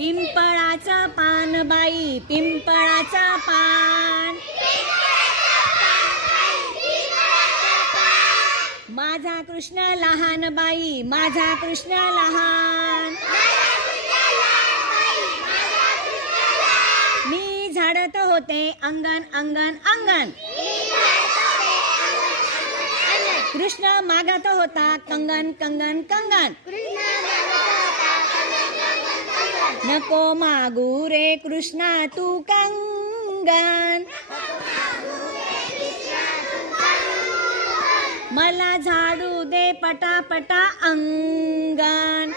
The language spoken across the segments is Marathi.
पिंपळाचं पान बाई, पिंपळाचं पान. माझा कृष्ण लहान बाई, माझा कृष्ण लहान. मी झाडत होते अंगण अंगण अंगण. कृष्ण मागत होता कंगन कंगन कंगन. नको मागू रे कृष्णा तू कंगन. मला झाडू दे पटापटा अंगण.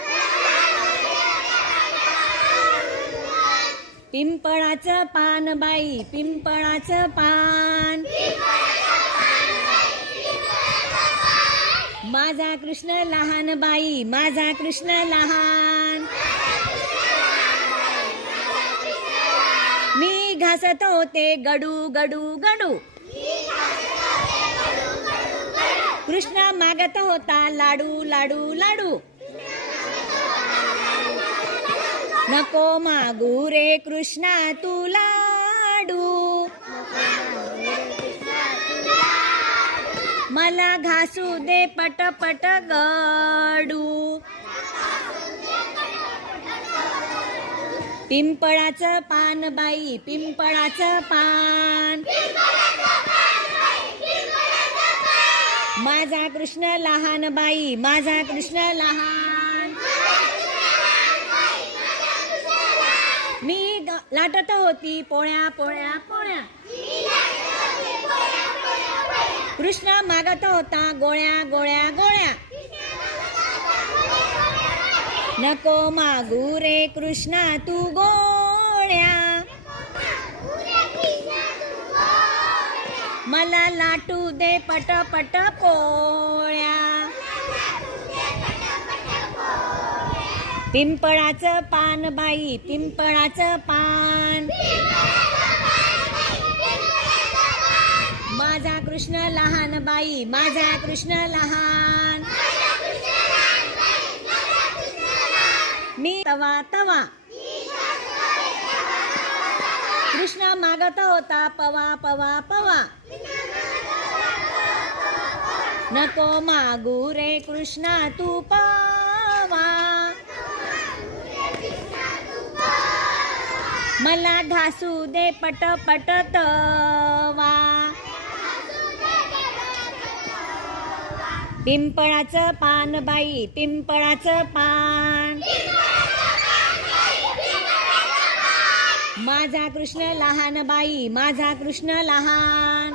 पिंपळाचं पान बाई, पिंपळाचं पान. माझा कृष्ण लहान बाई, माझा कृष्ण लहान. मी घासत होते गडू गडू गडू. कृष्ण मागत होता लाडू लाडू लाडू. नको मागू रे कृष्णा तू लाडू. मला घासू दे पटपट गडू. पिंपळाचं पान बाई, पिंपळाचं पान. माझा कृष्ण लहान बाई, माझा कृष्ण लहान. मी लाटत होती पोळ्या पोळ्या पोळ्या. कृष्ण मागत होता गोळ्या गोळ्या गोळ्या. नको मागू रे कृष्णा तू गोळ्या. मला लाटू दे पटपट पोळ्या. पिंपळाचं पान बाई, पिंपळाचं पान. माझा कृष्ण लहान बाई, माझा कृष्ण लहान. मी तवा तवा. कृष्ण मागत होता पवा पवा पवा. नको मागू रे कृष्णा तू पवा. मला घासू दे पटपट तवा. पिंपळाचं पान बाई, पिंपळाचं पान. माझा कृष्ण लहान बाई, माझा कृष्ण लहान.